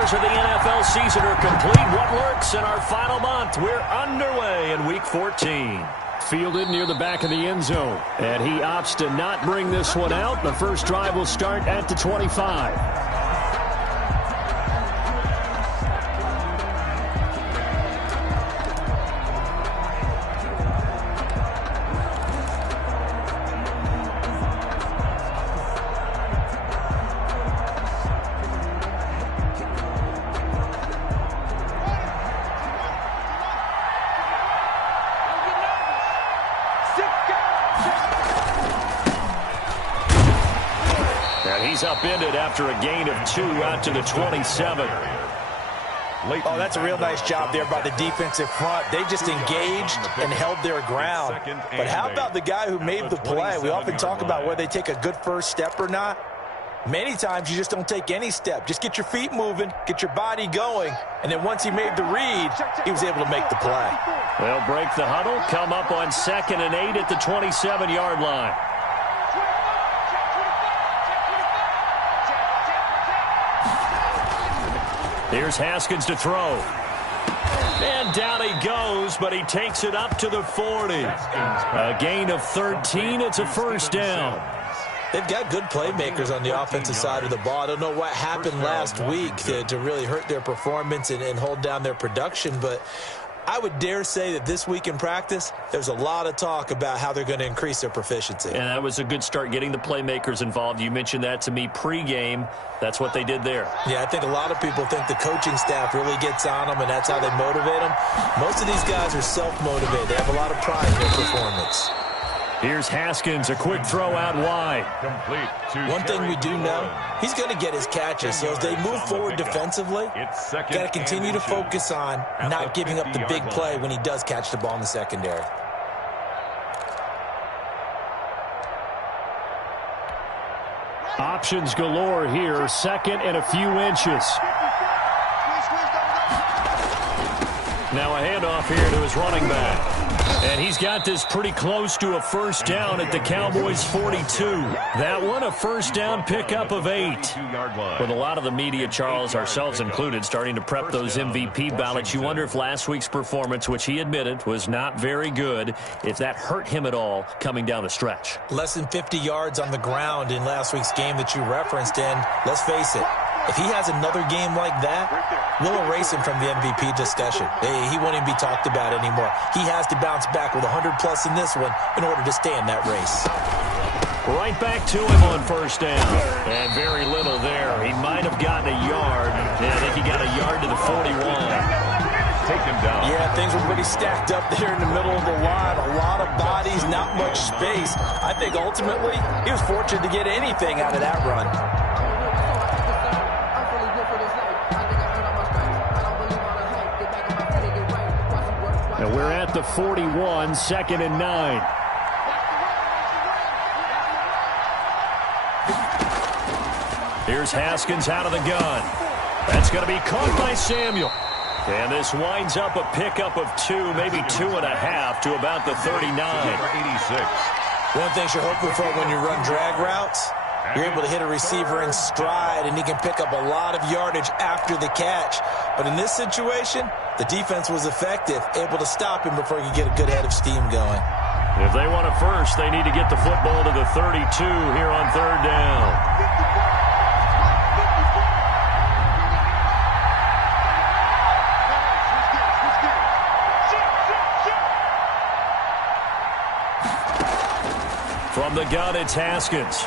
quarters of the NFL season are complete. What lurks in our final month? We're underway in Week 14. Fielded near the back of the end zone. And he opts to not bring this one out. The first drive will start at the 25. He's upended after a gain of 2 out to the 27. Oh, that's a real nice job there by the defensive front. They just engaged and held their ground. But how about the guy who made the play? We often talk about whether they take a good first step or not. Many times you just don't take any step. Just get your feet moving, get your body going, and then once he made the read, he was able to make the play. They'll break the huddle, come up on 2nd and 8 at the 27-yard line. Here's Haskins to throw. And down he goes, but he takes it up to the 40. A gain of 13. It's a first down. They've got good playmakers on the offensive side of the ball. I don't know what happened last week to really hurt their performance and hold down their production, but I would dare say that this week in practice, there's a lot of talk about how they're going to increase their proficiency. And that was a good start, getting the playmakers involved. You mentioned that to me pregame. That's what they did there. Yeah, I think a lot of people think the coaching staff really gets on them, and that's how they motivate them. Most of these guys are self-motivated. They have a lot of pride in their performance. Here's Haskins, a quick throw out wide. One thing we do know, he's going to get his catches. So as they move forward defensively, got to continue to focus on not giving up the big play when he does catch the ball in the secondary. Options galore here. 2nd and a few inches. Now a handoff here to his running back. And he's got this pretty close to a first down at the Cowboys' 42. That one, a first down pickup of 8. With a lot of the media, Charles, ourselves included, starting to prep those MVP ballots, you wonder if last week's performance, which he admitted was not very good, if that hurt him at all coming down the stretch. Less than 50 yards on the ground in last week's game that you referenced, and let's face it, if he has another game like that, we'll erase him from the MVP discussion. He won't even be talked about anymore. He has to bounce back with 100-plus in this one in order to stay in that race. Right back to him on first down. And very little there. He might have gotten a yard. Yeah, I think he got a yard to the 41. Take him down. Yeah, things were pretty stacked up there in the middle of the line. A lot of bodies, not much space. I think ultimately he was fortunate to get anything out of that run. And we're at the 41, 2nd and 9. Here's Haskins out of the gun. That's going to be caught by Samuel. And this winds up a pickup of 2, maybe 2.5 to about the 39. 86. One thing you're hoping for when you run drag routes, you're able to hit a receiver in stride, and he can pick up a lot of yardage after the catch. But in this situation, the defense was effective, able to stop him before he could get a good head of steam going. If they want it first, they need to get the football to the 32 here on 3rd down. From the gun, it's Haskins.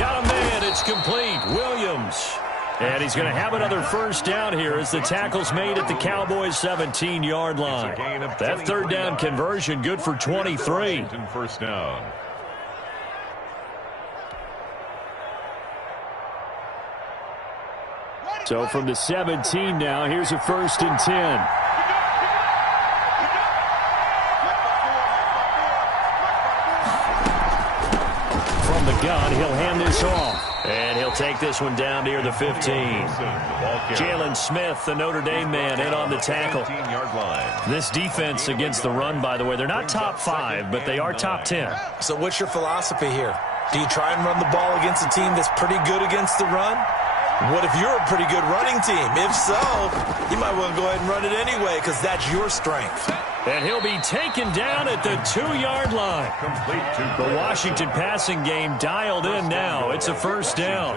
Got a man, it's complete. Williams. And he's going to have another first down here as the tackle's made at the Cowboys' 17-yard line. That 3rd down conversion good for 23. First down. So from the 17 now, here's a 1st and 10. From the gun, he'll hand this off. And he'll take this one down near the 15. Jalen Smith, the Notre Dame man, in on the tackle. This defense against the run, by the way, they're not top 5, but they are top 10. So what's your philosophy here? Do you try and run the ball against a team that's pretty good against the run? What if you're a pretty good running team? If so, you might want to go ahead and run it anyway because that's your strength. And he'll be taken down at the 2-yard line. The Washington passing game dialed in now. It's a first down.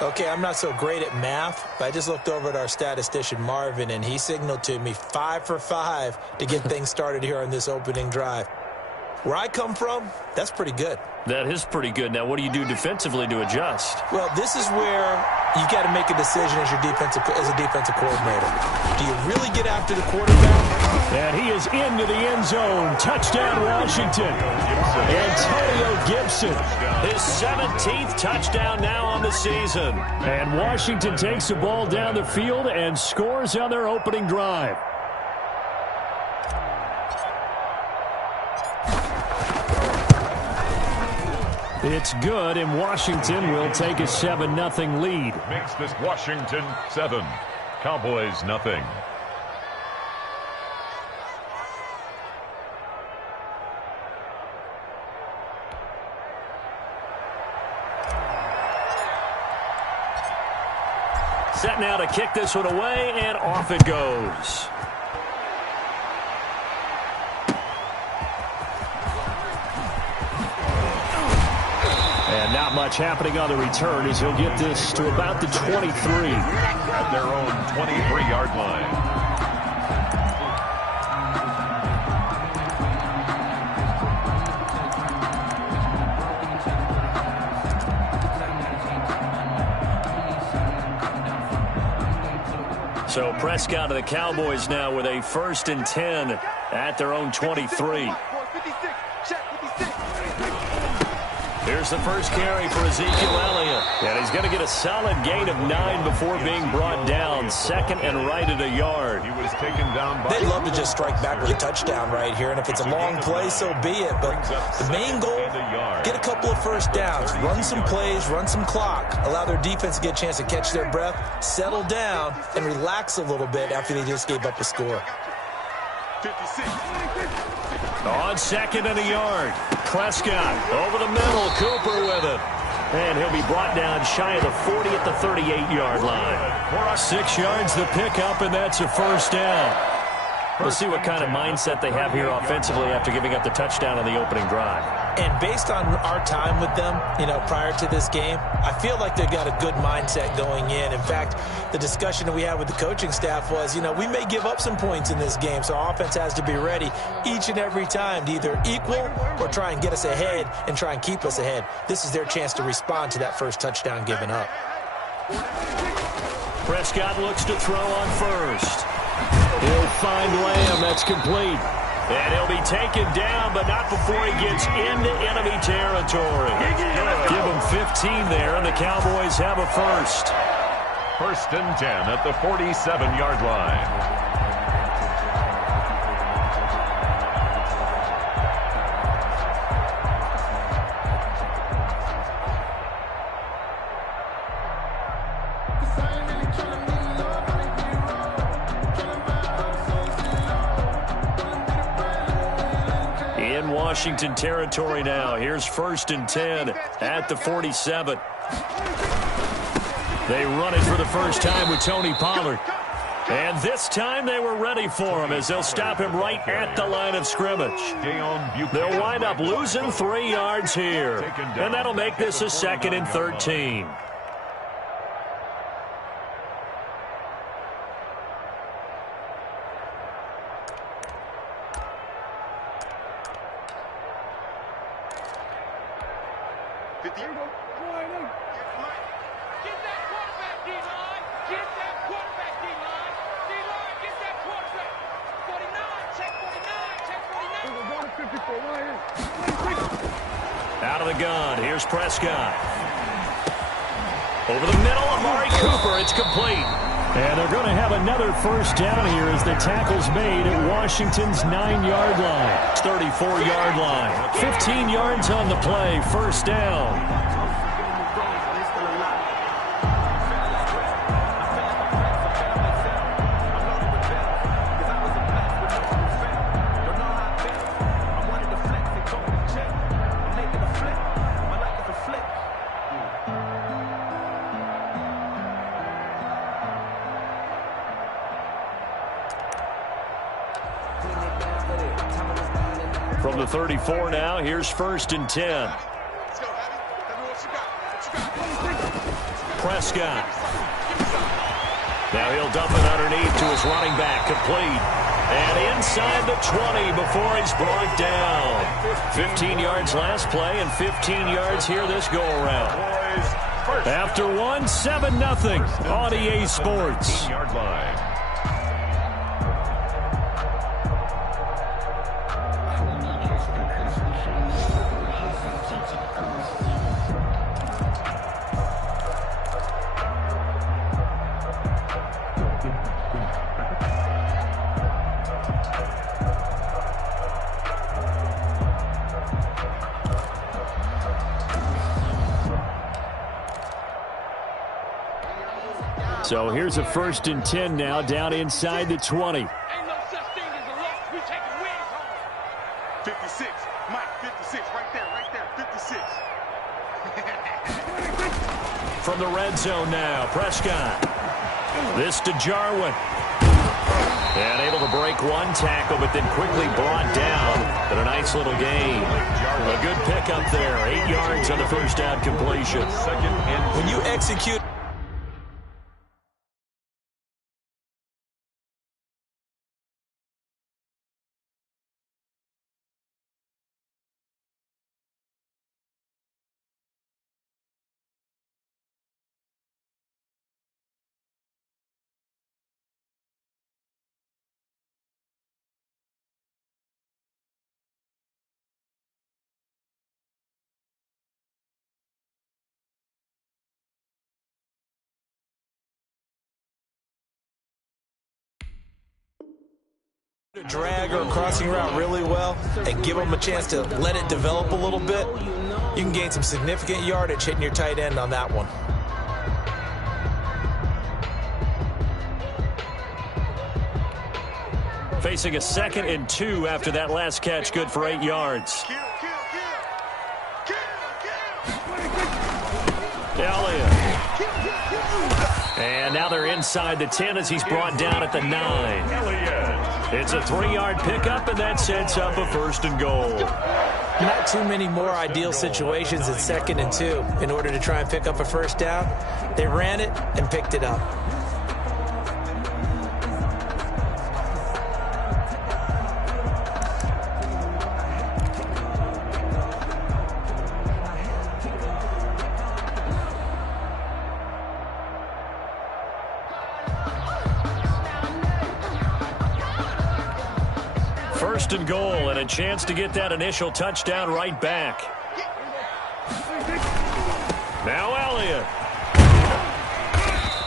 Okay, I'm not so great at math, but I just looked over at our statistician, Marvin, and he signaled to me 5 for 5 to get things started here on this opening drive. Where I come from, that's pretty good. That is pretty good. Now, what do you do defensively to adjust? Well, this is where you got to make a decision as a defensive coordinator. Do you really get after the quarterback? And he is into the end zone. Touchdown, Washington. Antonio Gibson. His 17th touchdown now on the season. And Washington takes the ball down the field and scores on their opening drive. It's good, and Washington will take a 7-0 lead. Makes this Washington 7, Cowboys nothing. Set now to kick this one away, and off it goes. And not much happening on the return as he'll get this to about the 23. At their own 23-yard line. So Prescott of the Cowboys now with a 1st and 10 at their own 23. Here's the first carry for Ezekiel Elliott. And he's going to get a solid gain of 9 before being brought down. 2nd and right at a yard. He was taken down by... They'd love to just strike back with a touchdown right here, and if it's a long play, so be it. But the main goal, get a couple of first downs, run some plays, run some clock, allow their defense to get a chance to catch their breath, settle down, and relax a little bit after they just gave up a score. 56. On 2nd and a yard. Prescott over the middle. Cooper with it. And he'll be brought down shy of the 40 at the 38-yard line. 6 yards the pickup, and that's a first down. We'll see what kind of mindset they have here offensively after giving up the touchdown on the opening drive. And based on our time with them, prior to this game, I feel like they've got a good mindset going in. In fact, the discussion that we had with the coaching staff was, we may give up some points in this game, so our offense has to be ready each and every time to either equal or try and get us ahead and try and keep us ahead. This is their chance to respond to that first touchdown given up. Prescott looks to throw on first. He'll find Lamb. That's complete. And he'll be taken down, but not before he gets into enemy territory. Give him 15 there, and the Cowboys have a first. 1st and 10 at the 47-yard line. Washington territory now. Here's 1st and 10 at the 47. They run it for the first time with Tony Pollard. And this time they were ready for him as they'll stop him right at the line of scrimmage. They'll wind up losing 3 yards here. And that'll make this a 2nd and 13. Out of the gun, here's Prescott. Over the middle, Amari Cooper, it's complete. And they're going to have another first down here as the tackle's made at Washington's 9-yard line. 34-yard line. 15 yards on the play, first down. From the 34 now, here's 1st and 10. Prescott. Now he'll dump it underneath to his running back, complete. And inside the 20 before he's brought down. 15 yards last play and 15 yards here this go-around. After one, 7-0 on EA Sports. So here's a 1st and 10 now, down inside the 20. Ain't no such thing as a loss. We taking wins home. 56. Mike, 56. Right there, 56. From the red zone now, Prescott. This to Jarwin. And able to break one tackle, but then quickly brought down. But a nice little gain. A good pickup there. 8 yards on the first down completion. When you execute... drag or a crossing route really well and give them a chance to let it develop a little bit, you can gain some significant yardage hitting your tight end on that one. Facing a 2nd and 2 after that last catch, good for 8 yards. Elliott. And now they're inside the 10 as he's brought down at the 9. It's a 3-yard pickup, and that sets up a 1st and goal. Not too many more ideal situations at 2nd and 2 in order to try and pick up a 1st down. They ran it and picked it up. First and goal, and a chance to get that initial touchdown right back. Now Elliott.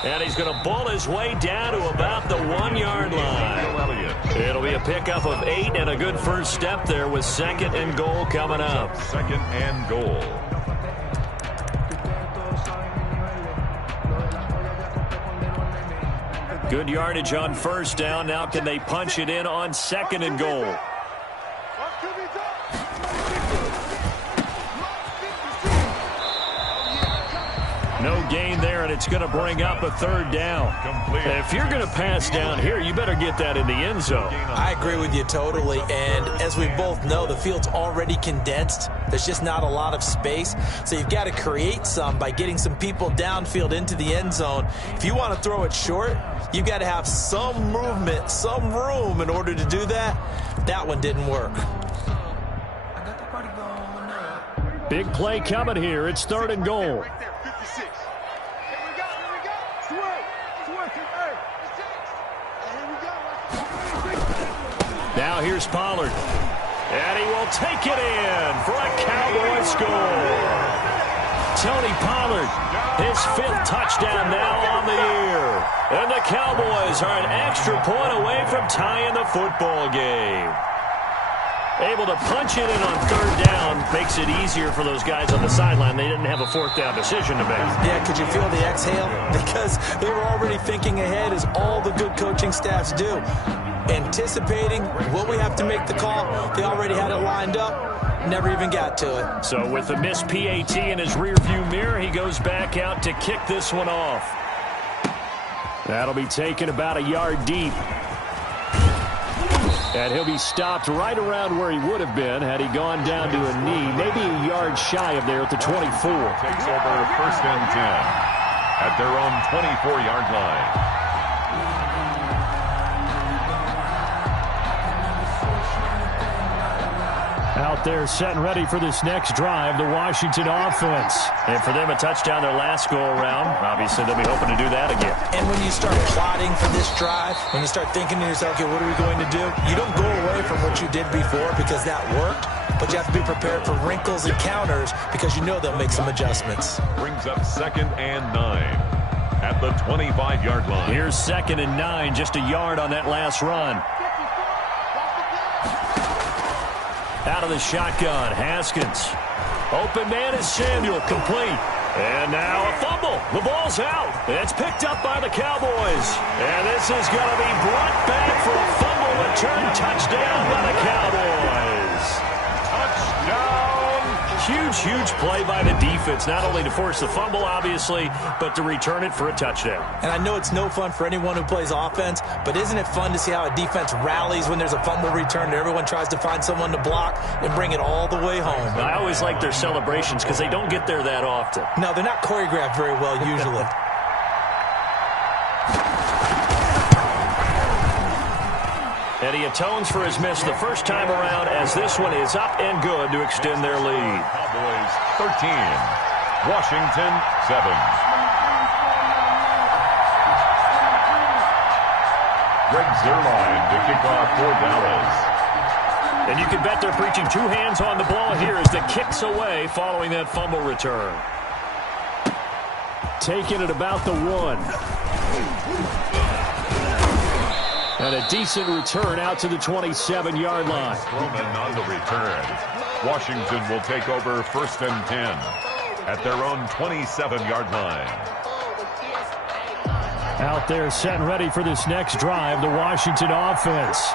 And he's going to bull his way down to about the 1-yard line. It'll be a pickup of 8 and a good first step there with 2nd and goal coming up. 2nd and goal. Good yardage on 1st down. Now can they punch it in on 2nd and goal? No gain there, and it's going to bring up a 3rd down. If you're going to pass down here, you better get that in the end zone. I agree with you totally, and as we both know, the field's already condensed. There's just not a lot of space, so you've got to create some by getting some people downfield into the end zone. If you want to throw it short, you've got to have some movement, some room in order to do that. That one didn't work. Big play coming here. It's 3rd and goal. Now here's Pollard. And he will take it in for a Cowboy score. Tony Pollard, his 5th touchdown now on the year. And the Cowboys are an extra point away from tying the football game. Able to punch it in on 3rd down makes it easier for those guys on the sideline. They didn't have a 4th down decision to make. Yeah, could you feel the exhale? Because they were already thinking ahead, as all the good coaching staffs do. Anticipating, will we have to make the call? They already had it lined up, never even got to it. So with the missed PAT in his rearview mirror, he goes back out to kick this one off. That'll be taken about a yard deep. And he'll be stopped right around where he would have been had he gone down to a knee, maybe a yard shy of there at the 24. Takes over 1st and 10 at their own 24-yard line. Out there set and ready for this next drive, the Washington offense. And for them, a touchdown their last go-around. Obviously, they'll be hoping to do that again. And when you start plotting for this drive, when you start thinking to yourself, okay, what are we going to do? You don't go away from what you did before because that worked, but you have to be prepared for wrinkles and counters because you know they'll make some adjustments. Brings up 2nd and 9 at the 25-yard line. Here's 2nd and 9, just a yard on that last run. Out of the shotgun, Haskins. Open man is Samuel, complete. And now a fumble. The ball's out. It's picked up by the Cowboys. And this is going to be brought back for a fumble return touchdown by the Cowboys. Touchdown! Huge play by the defense, not only to force the fumble, obviously, but to return it for a touchdown. And I know it's no fun for anyone who plays offense, but isn't it fun to see how a defense rallies when there's a fumble return and everyone tries to find someone to block and bring it all the way home? I always like their celebrations because they don't get there that often. No, they're not choreographed very well usually. And he atones for his miss the first time around as this one is up and good to extend their lead. Cowboys 13, Washington 7. Greg Zuerlein to kick off for Dallas. And you can bet they're preaching 2 hands on the ball here as the kick's away following that fumble return. Taking it about the 1. And a decent return out to the 27-yard line. Roman on the return. Washington will take over 1st and 10 at their own 27-yard line. Out there set and ready for this next drive, the Washington offense.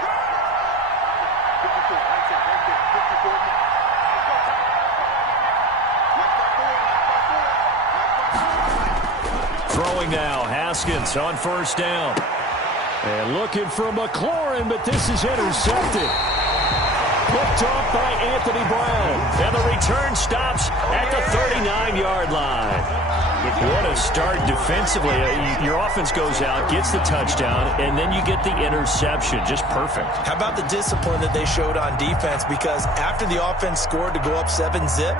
Throwing now, Haskins on 1st down. And looking for McLaurin, but this is intercepted. Picked off by Anthony Brown. And the return stops at the 39-yard line. What a start defensively. Your offense goes out, gets the touchdown, and then you get the interception. Just perfect. How about the discipline that they showed on defense? Because after the offense scored to go up 7-zip,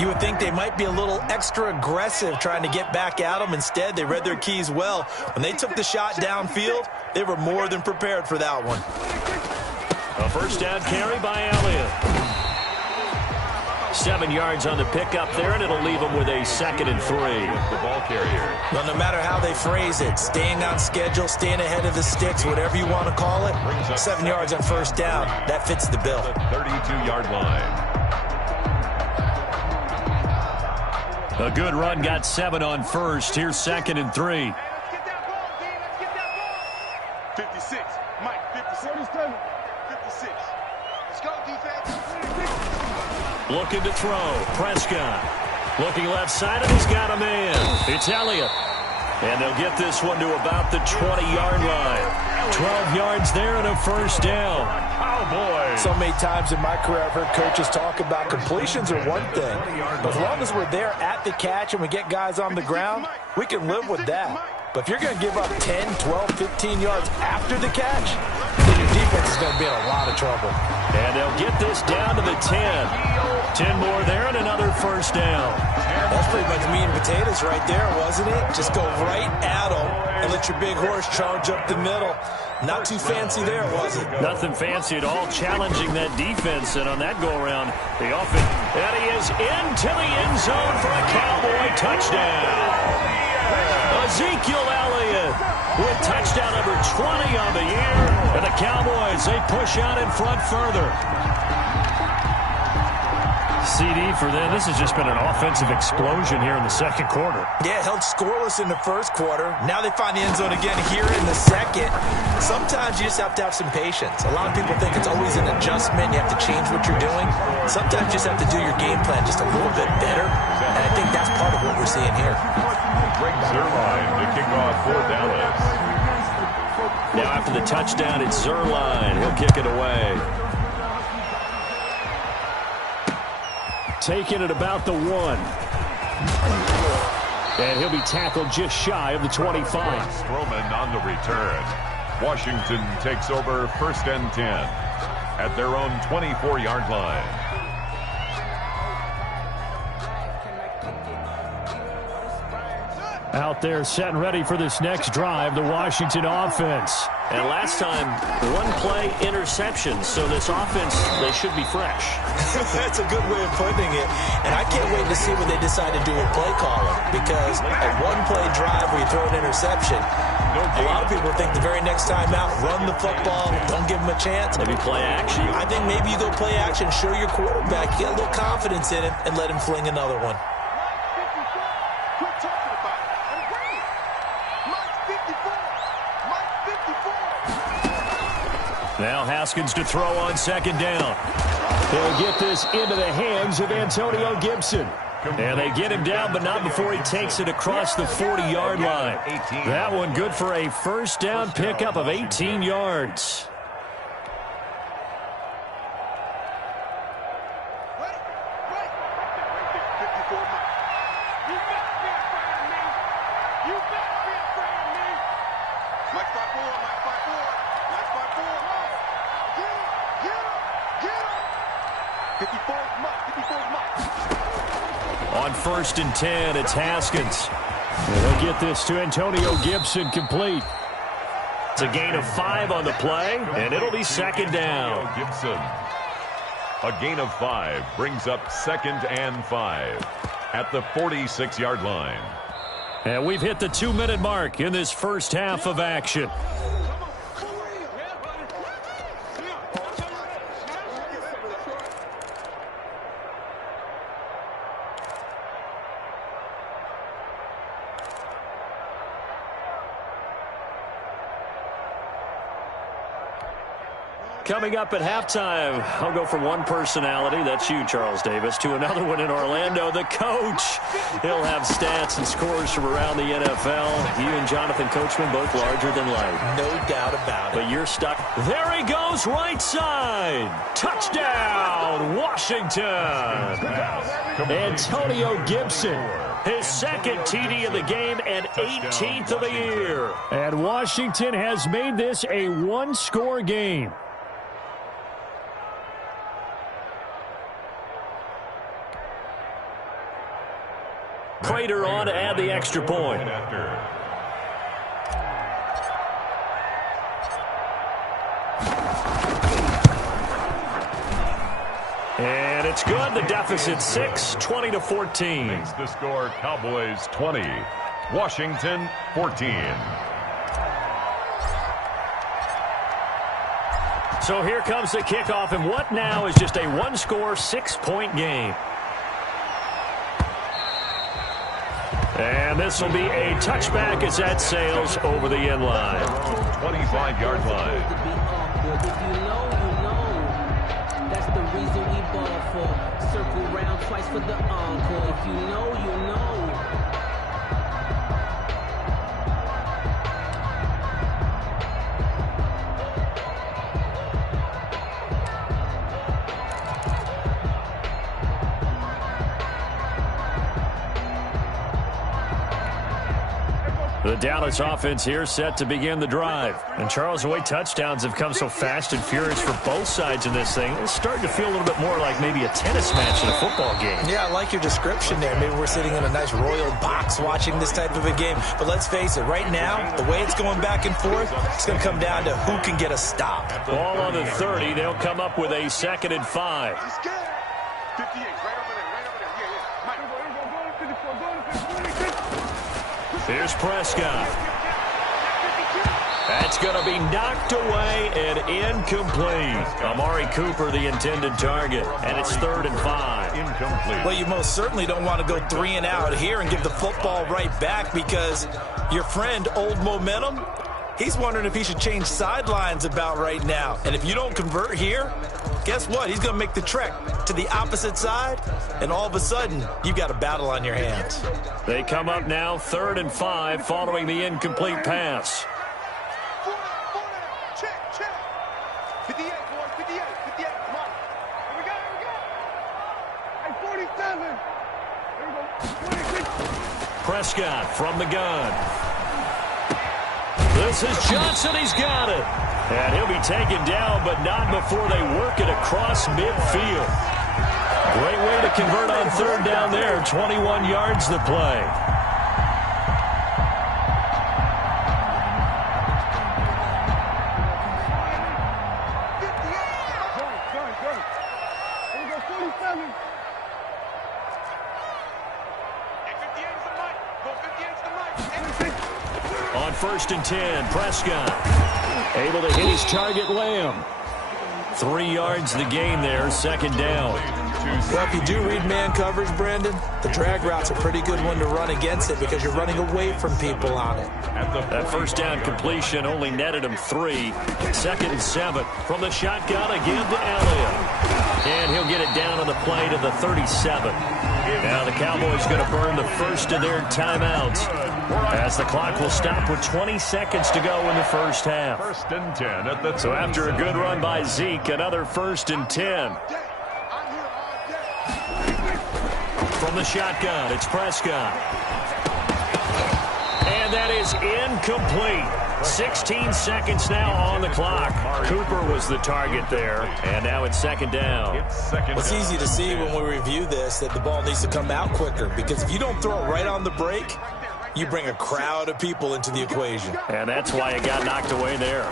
you would think they might be a little extra aggressive trying to get back at them. Instead, they read their keys well. When they took the shot downfield, they were more than prepared for that one. A 1st down carry by Elliott. 7 yards on the pickup there, and it'll leave them with a 2nd and 3. The ball carrier. Well, no matter how they phrase it, staying on schedule, staying ahead of the sticks, whatever you want to call it, 7 yards on 1st down, that fits the bill. 32-yard line. A good run, got 7 on 1st. Here's 2nd and 3. Let's get that ball, D. Let's get that ball. 56. Mike, 56. 56. Let's go, defense. Looking to throw. Prescott. Looking left side, and he's got a man. It's Elliott. And they'll get this one to about the 20-yard line. 12 yards there and a 1st down. Cowboys. So many times in my career I've heard coaches talk about completions are one thing. But as long as we're there at the catch and we get guys on the ground, we can live with that. But if you're going to give up 10, 12, 15 yards after the catch, then your defense is going to be in a lot of trouble. And they'll get this down to the 10. 10 more there and another 1st down. That's pretty much meat and potatoes right there, wasn't it? Just go right at them and let your big horse charge up the middle. Not too fancy there, was it? Nothing fancy at all, challenging that defense. And on that go-around, the offense. And he is into the end zone for a Cowboy touchdown. Ezekiel Elliott with touchdown number 20 on the year. And the Cowboys, they push out in front further. CD for them. This has just been an offensive explosion here in the 2nd quarter. Yeah, held scoreless in the 1st quarter. Now they find the end zone again here in the 2nd. Sometimes you just have to have some patience. A lot of people think it's always an adjustment. You have to change what you're doing. Sometimes you just have to do your game plan just a little bit better. And I think that's part of what we're seeing here. Greg Zuerlein to kick off for Dallas. Now after the touchdown, it's Zerline. He'll kick it away. Taking it about the 1. And he'll be tackled just shy of the 25. Stroman on the return. Washington takes over 1st and 10 at their own 24-yard line. Out there set and ready for this next drive, the Washington offense. And last time, 1 play interception. So this offense, they should be fresh. That's a good way of putting it. And I can't wait to see what they decide to do with play calling. Because a 1-play drive where you throw an interception, a lot of people think the very next time out, run the football, don't give them a chance. Maybe play action. I think maybe you go play action, show your quarterback, get a little confidence in him, and let him fling another one. Now Haskins to throw on 2nd down. He'll get this into the hands of Antonio Gibson. And they get him down, but not before he takes it across the 40-yard line. That one good for a 1st down pickup of 18 yards. On 1st and 10, it's Haskins. And they'll get this to Antonio Gibson complete. It's a gain of 5 on the play, and it'll be 2nd down. Gibson. A gain of 5 brings up 2nd and 5 at the 46-yard line. And we've hit the 2-minute mark in this first half of action. Coming up at halftime, I'll go from one personality, that's you, Charles Davis, to another one in Orlando, the coach. He'll have stats and scores from around the NFL. You and Jonathan Coachman, both larger than life. No doubt about it. But you're stuck. There he goes, right side. Touchdown, Washington. Antonio Gibson. His 2nd TD of the game and 18th of the year. And Washington has made this a 1-score game. Prater on to add the extra point. And it's good. The deficit 6, 20-14. Makes the score Cowboys 20, Washington 14. So here comes the kickoff, and what now is just a 1-score, 6-point game. And this will be a touchback as that sails over the end line. 25-yard line. If you know, you know. That's the reason we ball for. Circle round twice for the encore. If you know, you know. The Dallas offense here set to begin the drive. And Charles, the way touchdowns have come so fast and furious for both sides in this thing, it's starting to feel a little bit more like maybe a tennis match in a football game. Yeah, I like your description there. Maybe we're sitting in a nice royal box watching this type of a game. But let's face it, right now, the way it's going back and forth, it's going to come down to who can get a stop. Ball on the 30. They'll come up with a 2nd and 5. 58, right over there, right over there. Yeah. Here's Prescott. That's going to be knocked away and incomplete. Amari Cooper, the intended target, and it's 3rd and 5. Incomplete. Well, you most certainly don't want to go 3 and out here and give the football right back because your friend, Old Momentum, he's wondering if he should change sidelines about right now. And if you don't convert here, guess what? He's going to make the trek to the opposite side, and all of a sudden, you've got a battle on your hands. They come up now 3rd and 5 following the incomplete pass. Prescott from the gun. This is Johnson. He's got it. And he'll be taken down, but not before they work it across midfield. Great way to convert on third down there. 21 yards to play. On 1st and 10, Prescott able to hit his target, Lamb. 3 yards the game there, 2nd down. Well, if you do read man coverage, Brandon, the drag route's a pretty good one to run against it because you're running away from people on it. That 1st down completion only netted him 3. 2nd and 7 from the shotgun again to Elliott. And he'll get it down on the play to the 37. Now the Cowboys going to burn the first of their timeouts as the clock will stop with 20 seconds to go in the first half. 1st and 10 at the. So after a good run by Zeke, another 1st and 10. From the shotgun, it's Prescott. And that is incomplete. 16 seconds now on the clock. Cooper was the target there, and now it's 2nd down. It's easy to see when we review this that the ball needs to come out quicker because if you don't throw it right on the break, you bring a crowd of people into the equation. And that's why it got knocked away there.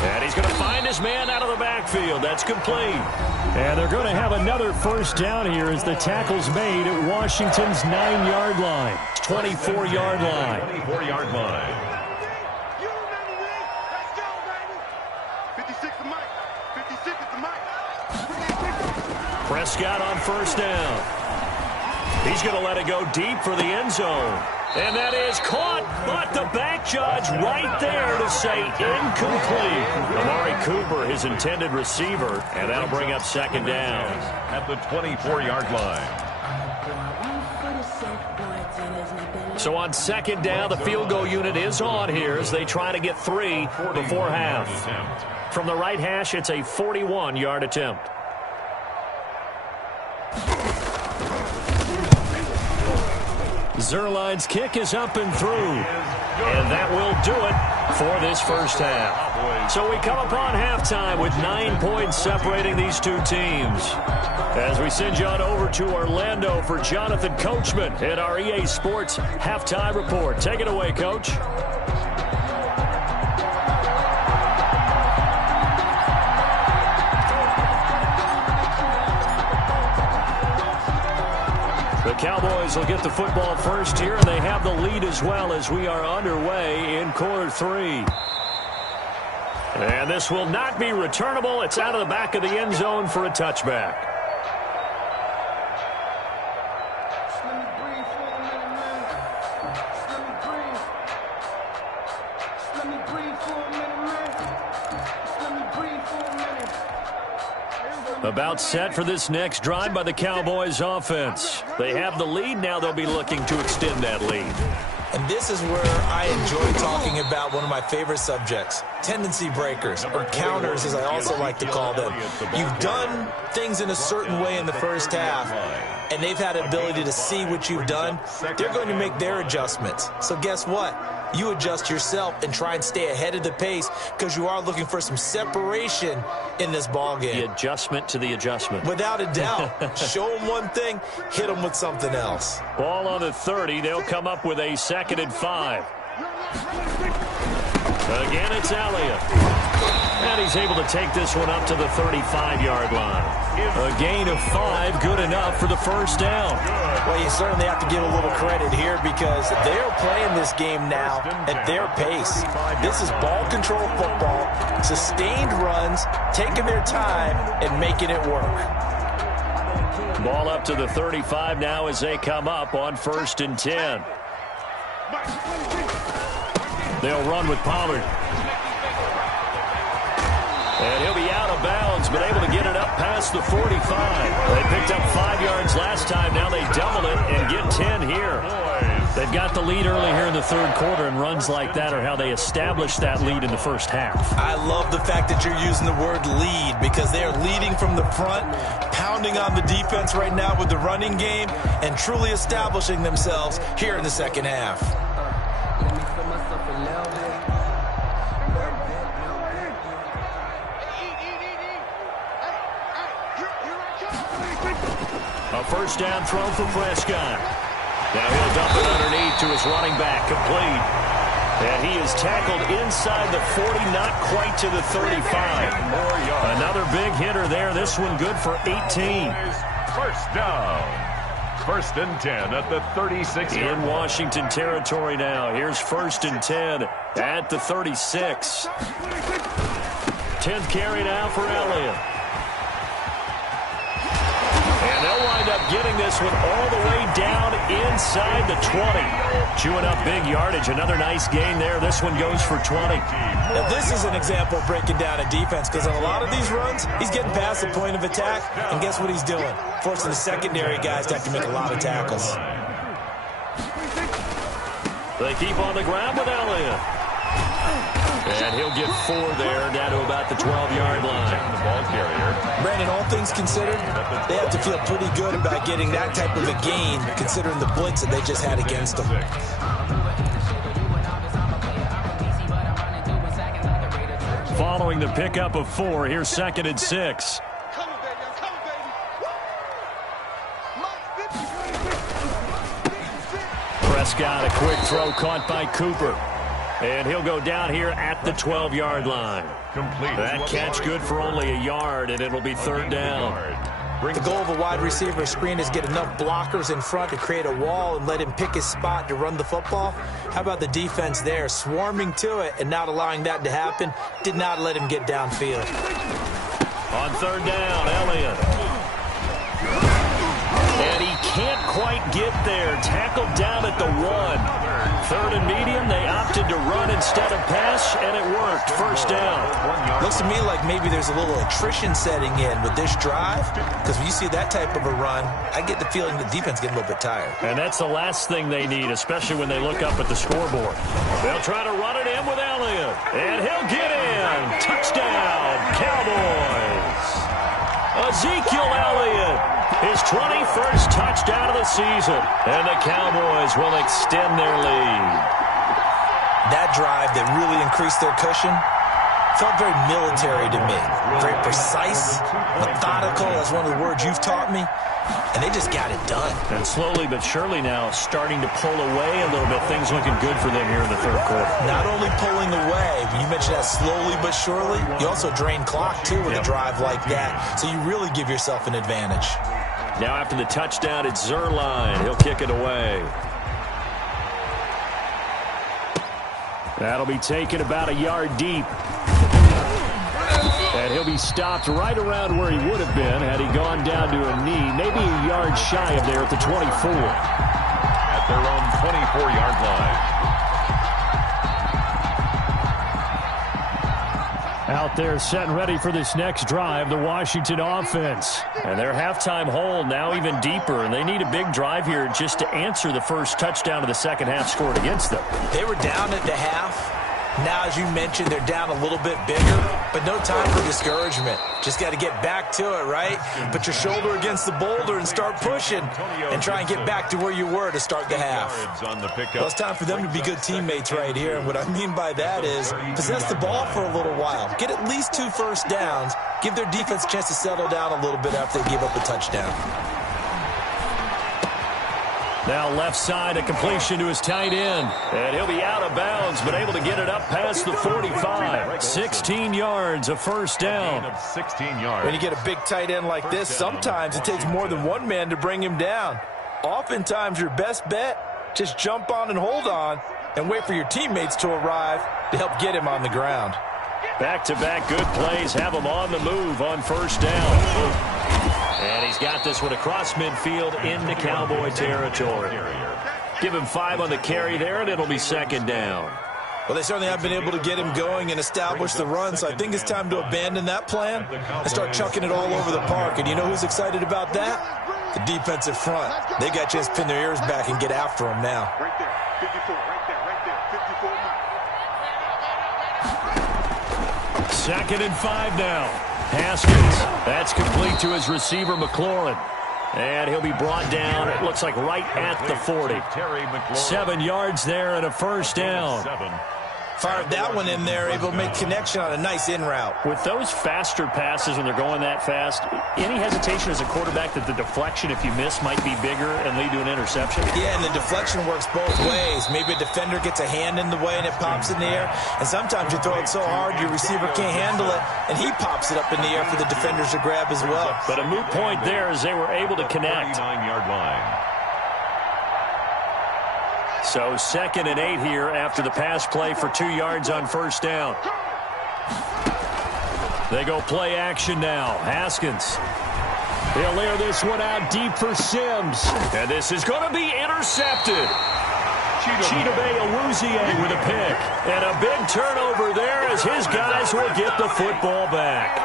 And he's going to find his man out of the backfield. That's complete. And they're going to have another 1st down here as the tackle's made at Washington's 9-yard line. 24-yard line. 24-yard line. You remember me? Let's go, baby. 56 is Mike. 56 is the Mike. Prescott on 1st down. He's going to let it go deep for the end zone. And that is caught, but the back judge right there to say incomplete. Amari Cooper, his intended receiver, and that'll bring up 2nd down. At the 24-yard line. So on 2nd down, the field goal unit is on here as they try to get 3 before half. From the right hash, it's a 41-yard attempt. Zerline's kick is up and through. And that will do it for this first half. So we come upon halftime with 9 points separating these two teams. As we send you on over to Orlando for Jonathan Coachman at our EA Sports Halftime Report. Take it away, Coach. The Cowboys will get the football first here, and they have the lead as well as we are underway in quarter 3. And this will not be returnable. It's out of the back of the end zone for a touchback. About set for this next drive by the Cowboys offense. They have the lead. Now they'll be looking to extend that lead. And this is where I enjoy talking about one of my favorite subjects, tendency breakers, or counters as I also like to call them. You've done things in a certain way in the first half, and they've had an ability to see what you've done. They're going to make their adjustments. So guess what? You adjust yourself and try and stay ahead of the pace because you are looking for some separation in this ball game. The adjustment to the adjustment. Without a doubt. Show them one thing, hit them with something else. Ball on the 30. They'll come up with a 2nd and 5. Again, it's Elliott. And he's able to take this one up to the 35-yard line. A gain of 5, good enough for the first down. Well, you certainly have to give a little credit here because they're playing this game now at their pace. This is ball control football, sustained runs, taking their time and making it work. Ball up to the 35 now as they come up on 1st and 10. They'll run with Pollard. And he'll be out of bounds, but able to get it up past the 45. They picked up 5 yards last time. Now they double it and get 10 here. They've got the lead early here in the third quarter, and runs like that are how they established that lead in the first half. I love the fact that you're using the word lead because they are leading from the front, pounding on the defense right now with the running game, and truly establishing themselves here in the second half. A first down throw for Prescott. Now he'll dump it underneath to his running back, complete. And he is tackled inside the 40, not quite to the 35. Another big hitter there. This one good for 18. First down. First and 10 at the 36. In Washington territory now. Here's first and 10 at the 36. 10th carry now for Elliott. And they'll wind up getting this one all the way down inside the 20. Chewing up big yardage. Another nice gain there. This one goes for 20. Now, this is an example of breaking down a defense because on a lot of these runs, he's getting past the point of attack, and guess what he's doing? Forcing the secondary guys to have to make a lot of tackles. They keep on the ground with Elliott. And he'll get 4 there, down to about the 12-yard line. The ball carrier. Brandon, all things considered, they have to feel pretty good about getting that type of a gain, considering the blitz that they just had against them. Following the pickup of 4, here's second and 6. Come on, baby. Come on, baby. Prescott, a quick throw caught by Cooper. And he'll go down here at the 12-yard line. Complete. That catch good for only a yard, and it'll be third down. The goal of a wide receiver screen is get enough blockers in front to create a wall and let him pick his spot to run the football. How about the defense there, swarming to it and not allowing that to happen? Did not let him get downfield. On third down, Elliott. And he can't quite get there. Tackled down at the 1. Third and medium, they opted to run instead of pass, and it worked. First down. Looks to me like maybe there's a little attrition setting in with this drive, because when you see that type of a run, I get the feeling the defense getting a little bit tired. And that's the last thing they need, especially when they look up at the scoreboard. They'll try to run it in with Elliott, and he'll get in. Touchdown, Cowboys. Ezekiel Elliott, his 21st touchdown of the season, and the Cowboys will extend their lead. That drive that really increased their cushion felt very military to me. Very precise, methodical, that's one of the words you've taught me, and they just got it done. And slowly but surely now starting to pull away a little bit. Things looking good for them here in the third quarter. Not only pulling away, but you mentioned that slowly but surely, you also drain clock too with a drive like that, so you really give yourself an advantage. Now after the touchdown, it's Zerline. He'll kick it away. That'll be taken about a yard deep. And he'll be stopped right around where he would have been had he gone down to a knee, maybe a yard shy of there at the 24. At their own 24-yard line. Out there set and ready for this next drive, the Washington offense. And their halftime hole now even deeper, and they need a big drive here just to answer the first touchdown of the second half scored against them. They were down at the half. Now, as you mentioned, they're down a little bit bigger, but no time for discouragement. Just got to get back to it, right? Put your shoulder against the boulder and start pushing and try and get back to where you were to start the half. Well, it's time for them to be good teammates right here, and what I mean by that is possess the ball for a little while. Get at least 2 first downs. Give their defense a chance to settle down a little bit after they give up a touchdown. Now left side, a completion to his tight end. And he'll be out of bounds, but able to get it up past the 45. 16 yards, a first down. 16 yards. When you get a big tight end like this, sometimes it takes more than one man to bring him down. Oftentimes, your best bet, just jump on and hold on and wait for your teammates to arrive to help get him on the ground. Back-to-back good plays have him on the move on first down. And he's got this one across midfield into Cowboy territory. Give him 5 on the carry there, and it'll be second down. Well, they certainly have been able to get him going and establish the run, so I think it's time to abandon that plan and start chucking it all over the park. And you know who's excited about that? The defensive front, they got a chance to pin their ears back and get after him now. Right there, 54, right there, 54 now. 2nd and 5 now. Haskins, that's complete to his receiver, McLaurin. And he'll be brought down, it looks like right at the 40. 7 yards there and a first down. Fired that one in there, able to make connection on a nice in route. With those faster passes when they're going that fast, any hesitation as a quarterback that the deflection, if you miss, might be bigger and lead to an interception? Yeah, and the deflection works both ways. Maybe a defender gets a hand in the way and it pops in the air. And sometimes you throw it so hard your receiver can't handle it, and he pops it up in the air for the defenders to grab as well. But a moot point there as they were able to connect. 49-yard line. So 2nd and 8 here after the pass play for 2 yards on first down. They go play action now. Haskins. He'll air this one out deep for Sims. And this is going to be intercepted. Chidobe Awuzie with a pick. And a big turnover there as his guys will get the football back.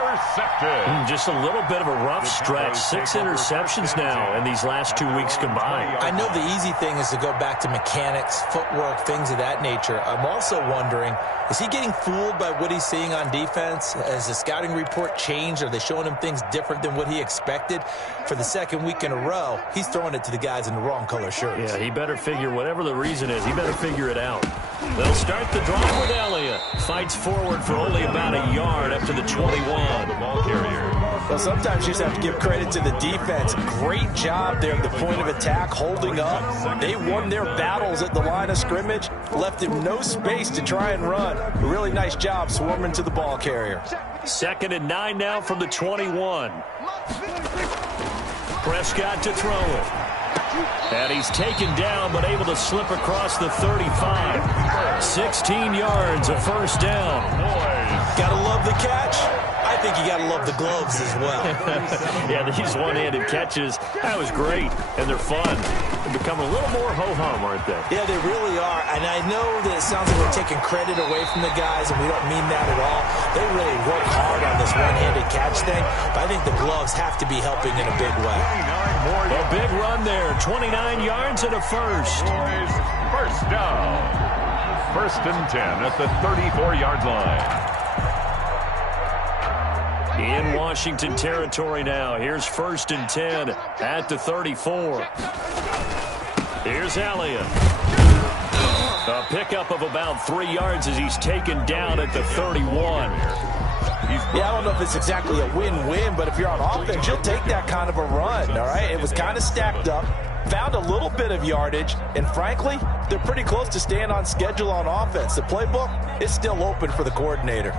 Just a little bit of a rough stretch. 6 interceptions now in these last 2 weeks combined. I know the easy thing is to go back to mechanics, footwork, things of that nature. I'm also wondering, is he getting fooled by what he's seeing on defense? Has the scouting report changed? Are they showing him things different than what he expected? For the 2nd week in a row, he's throwing it to the guys in the wrong color shirts. Yeah, he better figure, whatever the reason is, he better figure it out. They'll start the drive with Elliott. Fights forward for only about a yard up to the 21. The ball carrier. Well, sometimes you just have to give credit to the defense. Great job there at the point of attack, holding up. They won their battles at the line of scrimmage, left him no space to try and run. A really nice job swarming to the ball carrier. 2nd and 9 now from the 21. Prescott to throw it. And he's taken down, but able to slip across the 35. 16 yards, a first down. Gotta love the catch. I think you gotta love the gloves as well. Yeah, these one-handed catches, that was great, and they're fun. They become a little more ho-hum, aren't they? Yeah, they really are, and I know that it sounds like we're taking credit away from the guys, and we don't mean that at all. They really work hard on this one-handed catch thing, but I think the gloves have to be helping in a big way. A big run there, 29 yards and a first. First down. 1st and 10 at the 34-yard line. In Washington territory now. Here's 1st and 10 at the 34. Here's Elliott. A pickup of about 3 yards as he's taken down at the 31. Yeah, I don't know if it's exactly a win-win, but if you're on offense, you'll take that kind of a run, all right? It was kind of stacked up, found a little bit of yardage, and frankly, they're pretty close to staying on schedule on offense. The playbook is still open for the coordinator.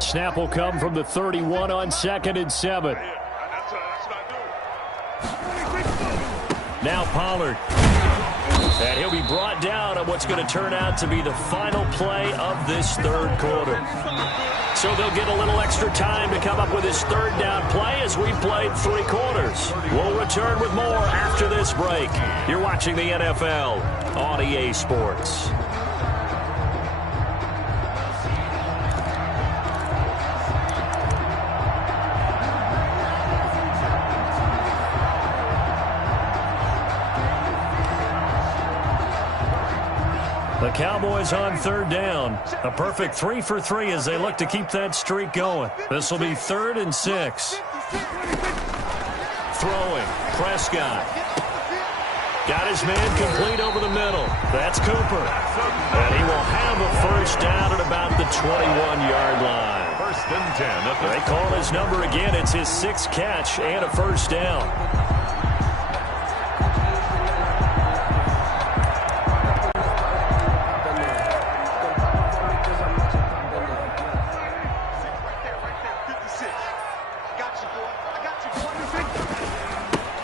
Snap will come from the 31 on 2nd and 7. Now Pollard. And he'll be brought down on what's going to turn out to be the final play of this 3rd quarter. So they'll get a little extra time to come up with his 3rd down play as we played 3 quarters. We'll return with more after this break. You're watching the NFL on EA Sports. The Cowboys on 3rd down. A perfect 3 for 3 as they look to keep that streak going. This will be 3rd and 6. Throwing. Prescott. Got his man complete over the middle. That's Cooper. And he will have a first down at about the 21-yard line. 1st and 10. They call his number again. It's his 6th catch and a first down.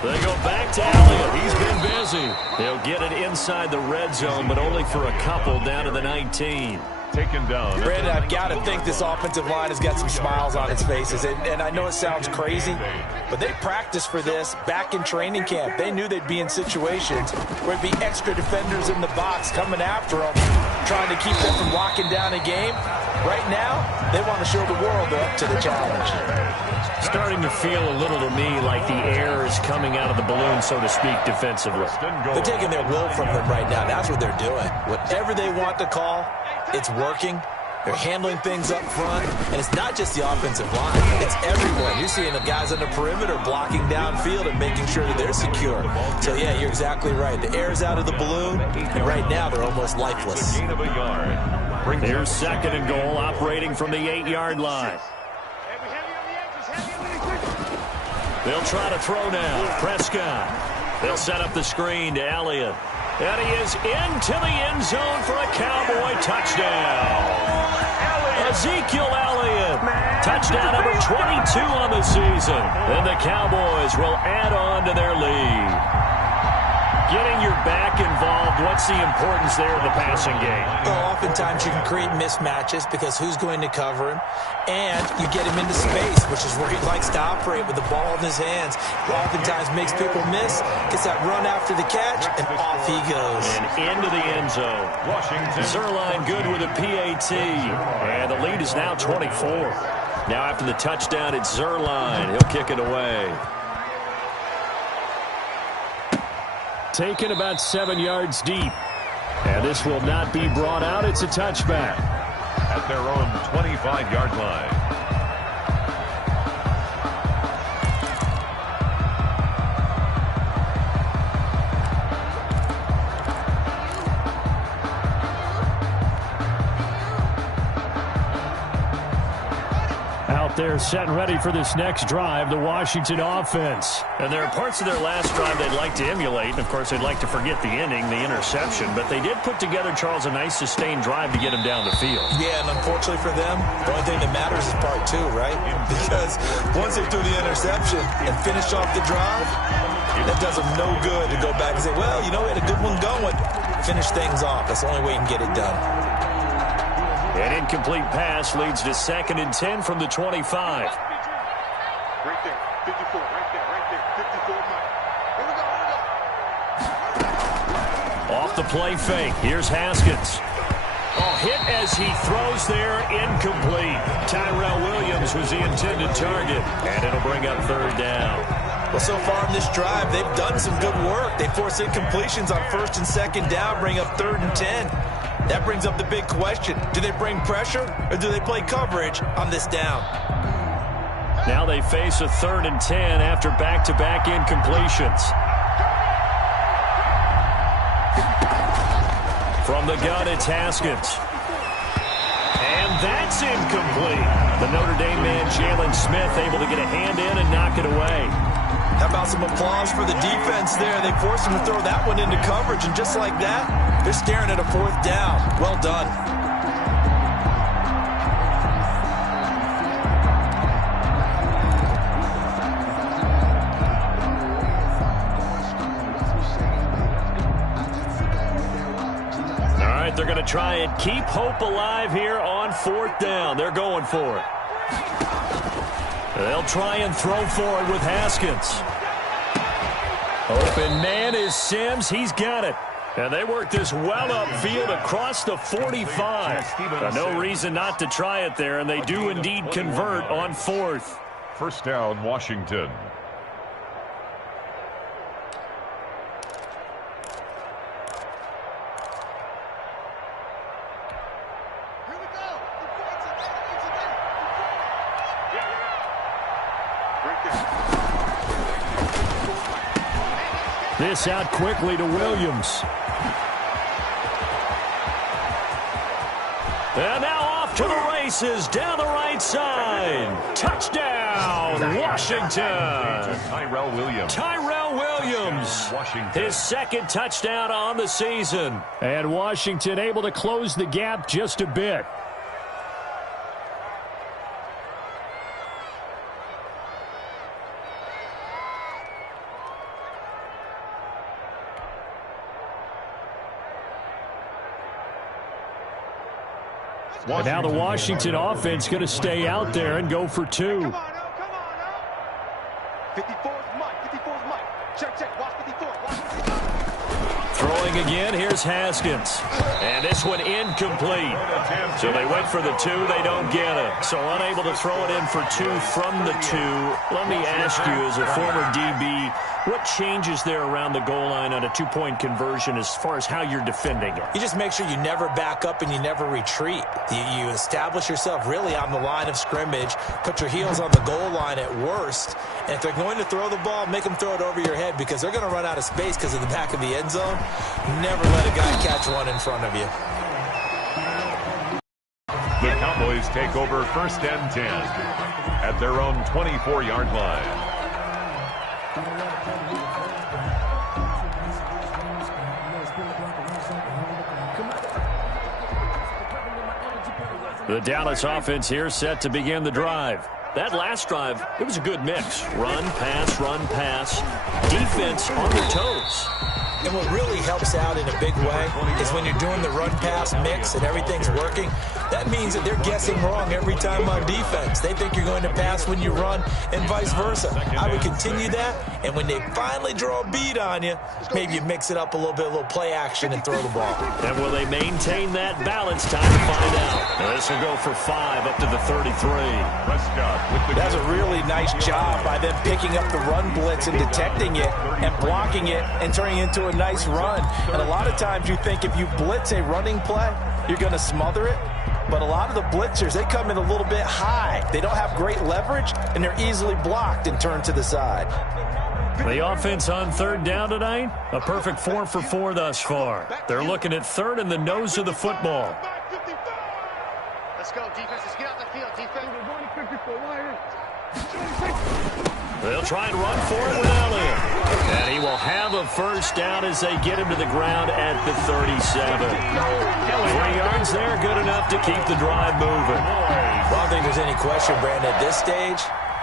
They go back to Elliott. He's been busy. They'll get it inside the red zone, but only for a couple down to the 19. Taken down. Brandon, I've got to think this offensive line has got some smiles on its faces. And I know it sounds crazy, but they practiced for this back in training camp. They knew they'd be in situations where it'd be extra defenders in the box coming after them. trying to keep them from locking down a game. Right now, they want to show the world they're up to the challenge. Starting to feel a little to me like the air is coming out of the balloon, so to speak, defensively. They're taking their will from them right now. That's what they're doing. Whatever they want to call, it's working. They're handling things up front, and it's not just the offensive line. It's everyone. You're seeing the guys on the perimeter blocking downfield and making sure that they're secure. So, yeah, you're exactly right. The air's out of the balloon, and right now they're almost lifeless. Here's second and goal, operating from the 8-yard line. They'll try to throw now. Prescott. They'll set up the screen to Elliott. And he is into the end zone for a Cowboy touchdown. Ezekiel Elliott. Touchdown number 22 on the season. And the Cowboys will add on to their lead. Getting your back involved, what's the importance there in the passing game? Well, oftentimes you can create mismatches because who's going to cover him? And you get him into space, which is where he likes to operate with the ball in his hands. Oftentimes makes people miss, gets that run after the catch, and off he goes. And into the end zone. Zerline good with a PAT. And the lead is now 24. Now after the touchdown, it's Zerline. He'll kick it away. Taken about 7 yards deep. And this will not be brought out. It's a touchback. At their own 25-yard line. They're set and ready for this next drive, the Washington offense. And there are parts of their last drive they'd like to emulate. And, of course, they'd like to forget the inning, the interception. But they did put together, Charles, a nice sustained drive to get him down the field. Yeah, and unfortunately for them, the only thing that matters is part two, right? Because once they threw the interception and finished off the drive, that does them no good to go back and say, well, you know, we had a good one going. Finish things off. That's the only way you can get it done. An incomplete pass leads to 2nd and 10 from the 25. Right there, 54, right there, 54, Mike. Here we go. Off the play fake. Here's Haskins. Oh, hit as he throws there, incomplete. Tyrell Williams was the intended target, and it'll bring up 3rd down. Well, so far in this drive, they've done some good work. They force incompletions on 1st and 2nd down, bring up 3rd and 10. That brings up the big question. Do they bring pressure or do they play coverage on this down? Now they face a 3rd and 10 after back-to-back incompletions. From the gun, it's Haskins. And that's incomplete. The Notre Dame man, Jalen Smith, able to get a hand in and knock it away. How about some applause for the defense there? They forced him to throw that one into coverage, and just like that, they're staring at a 4th down. Well done. All right, they're going to try and keep hope alive here on 4th down. They're going for it. They'll try and throw for it with Haskins. Open man is Sims. He's got it. And they work this well upfield across the 45. No reason not to try it there, and they do indeed convert on 4th. 1st down, Washington. This out quickly to Williams. And now off to the races down the right side. Touchdown, Washington. Tyrell Williams. Tyrell Williams. His 2nd touchdown on the season. And Washington able to close the gap just a bit. And now the Washington offense going to stay out there and go for 2. Come on, now. 54's Mike. 54's Mike. Check. Watch 54. Watch 54. Throwing Throwing again, here's Haskins. And this one incomplete. So they went for the 2, they don't get it. So unable to throw it in for 2 from the 2. Let me ask you, as a former DB, what changes there around the goal line on a 2-point conversion as far as how you're defending it? You just make sure you never back up and you never retreat. You establish yourself really on the line of scrimmage, put your heels on the goal line at worst, and if they're going to throw the ball, make them throw it over your head because they're going to run out of space because of the back of the end zone. Never let a guy catch one in front of you. The Cowboys take over 1st and 10 at their own 24-yard line. The Dallas offense here set to begin the drive. That last drive, it was a good mix. Run, pass, defense on their toes. And what really helps out in a big way is when you're doing the run-pass mix and everything's working, that means that they're guessing wrong every time on defense. They think you're going to pass when you run and vice versa. I would continue that, and when they finally draw a beat on you, maybe you mix it up a little bit, a little play action and throw the ball. And will they maintain that balance? Time to find out. Now this will go for 5 up to the 33. That's a really nice job by them picking up the run blitz and detecting it and blocking it and turning it into a nice run. And a lot of times you think if you blitz a running play, you're going to smother it. But a lot of the blitzers, they come in a little bit high. They don't have great leverage, and they're easily blocked and turned to the side. The offense on 3rd down tonight, a perfect 4 for 4 thus far. They're looking at 3rd in the nose of the football. Let's go, defense. Let's get out the field, defense. They'll try and run for it with Elliott. And he will have a 1st down as they get him to the ground at the 37. 3 yards there, good enough to keep the drive moving. I don't think there's any question, Brandon, at this stage.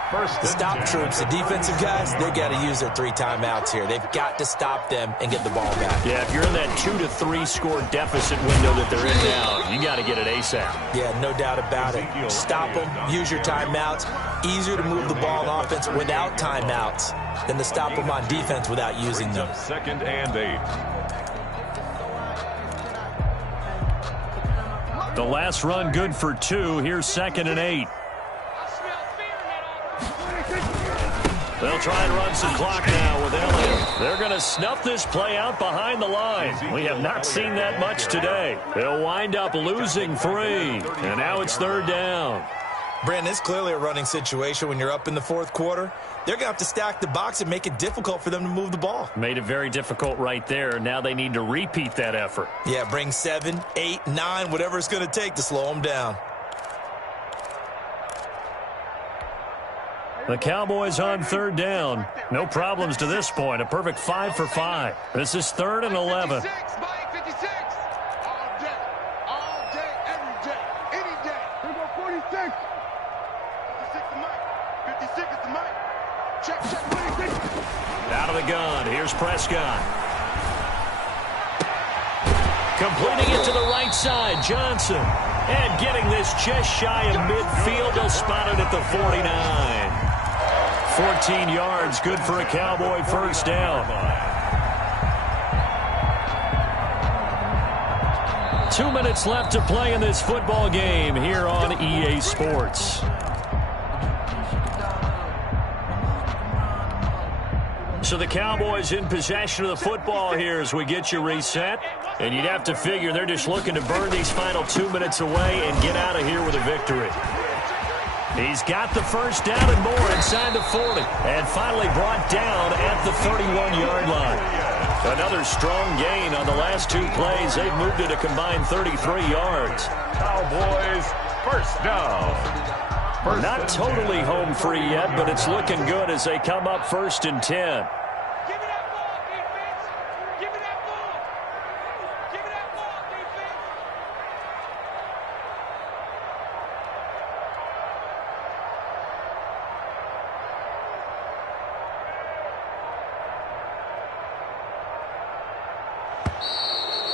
The stop troops, the defensive guys, they got to use their 3 timeouts here. They've got to stop them and get the ball back. Yeah, if you're in that 2 to 3 score deficit window that they're in now, you got to get it ASAP. Yeah, no doubt about it. Stop them, use your timeouts. Easier to move the ball on offense without timeouts than to stop them on defense without using them. 2nd and 8. The last run good for 2. Here's 2nd and 8. They'll try and run some clock now with Elliott. They're going to snuff this play out behind the line. We have not seen that much today. They'll wind up losing 3. And now it's 3rd down. Brandon, it's clearly a running situation when you're up in the 4th quarter. They're going to have to stack the box and make it difficult for them to move the ball. Made it very difficult right there. Now they need to repeat that effort. Yeah, bring 7, 8, 9, whatever it's going to take to slow them down. The Cowboys on 3rd down. No problems to this point. A perfect 5 for 5. This is 3rd and 11. 56, Mike, 56. All day, every day, any day. We go 46. 56 to Mike. 56 is to Mike. Check, 46. Out of the gun. Here's Prescott. Completing it to the right side. Johnson. And getting this just shy of midfield. They'll spot it at the 49. 14 yards, good for a Cowboy 1st down. 2 minutes left to play in this football game here on EA Sports. So the Cowboys in possession of the football here as we get you reset. And you'd have to figure they're just looking to burn these final 2 minutes away and get out of here with a victory. He's got the 1st down and more inside the 40. And finally brought down at the 31-yard line. Another strong gain on the last 2 plays. They've moved it a combined 33 yards. Cowboys 1st down. Not totally home free yet, but it's looking good as they come up 1st and 10.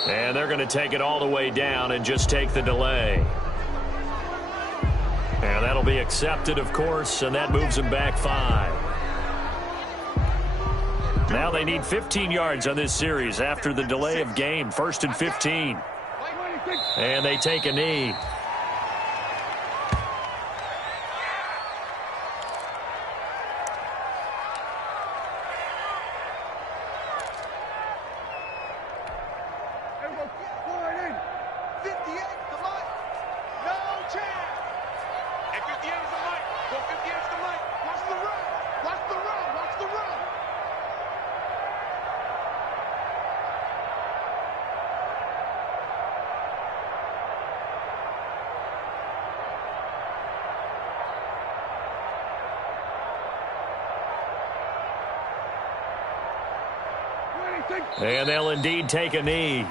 And they're going to take it all the way down and just take the delay. And that'll be accepted, of course, and that moves them back 5. Now they need 15 yards on this series after the delay of game. 1st and 15. And they take a knee. And they'll indeed take a knee.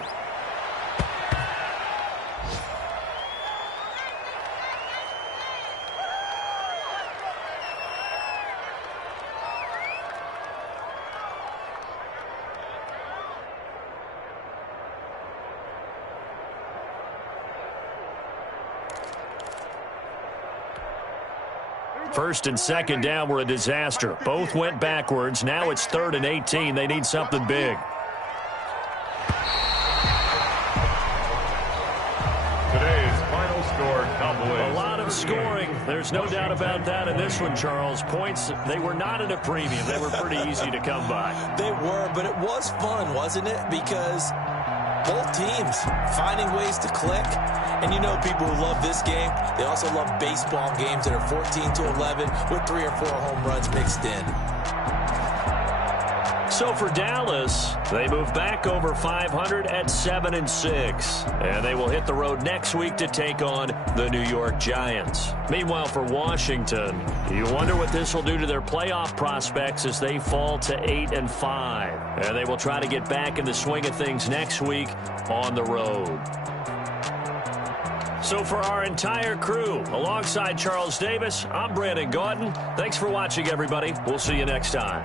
First and second down were a disaster. Both went backwards. Now it's 3rd and 18. They need something big. Today's final score, Cowboys. A lot of scoring. There's no doubt about that in this one, Charles. Points, they were not at a premium. They were pretty easy to come by. They were, but it was fun, wasn't it? Because both teams finding ways to click. And you know people who love this game, they also love baseball games that are 14-11 with 3 or 4 home runs mixed in. So for Dallas, they move back over 500 at 7-6. And they will hit the road next week to take on the New York Giants. Meanwhile, for Washington, you wonder what this will do to their playoff prospects as they fall to 8-5. And they will try to get back in the swing of things next week on the road. So for our entire crew, alongside Charles Davis, I'm Brandon Gaudin. Thanks for watching, everybody. We'll see you next time.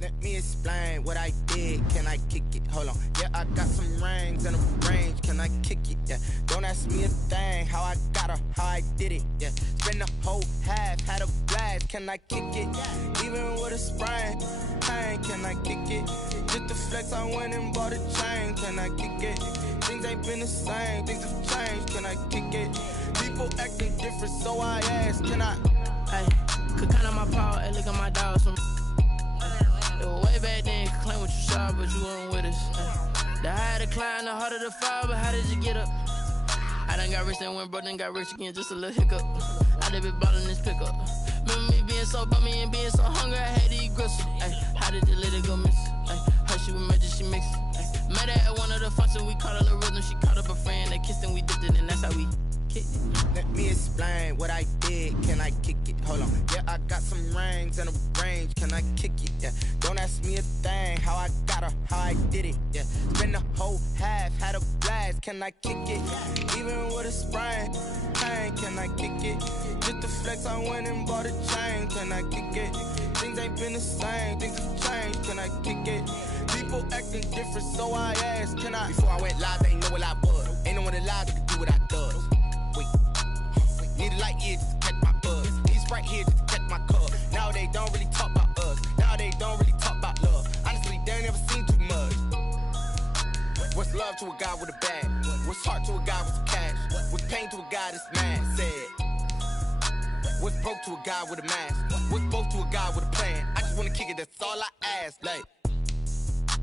Let me explain what I did. Can I kick it? Hold on. Yeah, I got some rings and a range. Can I kick it? Yeah. Don't ask me a thing. How I got her, how I did it. Yeah. Spend the whole half, had a blast. Can I kick it? Even with a sprain, pain. Can I kick it? Just to flex, I went and bought a chain. Can I kick it? Things ain't been the same. Things have changed. Can I kick it? People acting different, so I asked. Can I? Hey, could count on my power and look at my dogs from. It was way back then, could claim what you saw, but you weren't with us. The higher the climb, the harder the fall, but how did you get up? I done got rich and went broke, then got rich again, just a little hiccup. I done been ballin' this pickup. Remember me being so bummy and being so hungry, I had to eat gristle. How did you let it go miss? Her she was magic, she mixed. Met her at one of the functions, we caught a little rhythm. She caught up a friend, they kissed and we dipped it, and that's how we kicked it. Let me explain what I did. Can I kick it? Hold on. Yeah, I got some rings and a range. Can I kick it? Yeah. Don't ask me a thing. How I got her, how I did it. Yeah. Spend the whole half, had a blast. Can I kick it? Even with a sprain, pain. Can I kick it? Just to flex, I went and bought a chain. Can I kick it? Things ain't been the same. Things have changed. Can I kick it? People acting different, so I asked. Can I? Before I went live, they ain't know what I was. Ain't no one alive that could do what I does. Need a light here just to catch my buzz. Need Sprite here just to catch my cup. Now they don't really talk about us. Now they don't really talk about love. Honestly, they ain't never seen too much. What's love to a guy with a bag? What's heart to a guy with some cash? What's pain to a guy that's mad? Said. What's broke to a guy with a mask? What's broke to a guy with a plan? I just wanna kick it, that's all I ask. Like,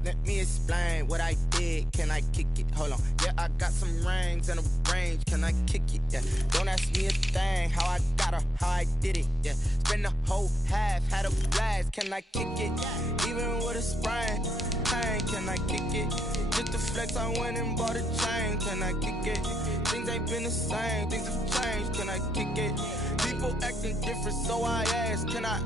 let me explain what I did. Can I kick it? Hold on. Yeah, I got some rings and a range. Can I kick it? Yeah. Don't ask me a thing. How I got her, how I did it. Yeah. Spend the whole half, had a blast. Can I kick it? Even with a sprain. Pain, can I kick it? Just to flex, I went and bought a chain. Can I kick it? Things ain't been the same. Things have changed. Can I kick it? People acting different, so I ask. Can I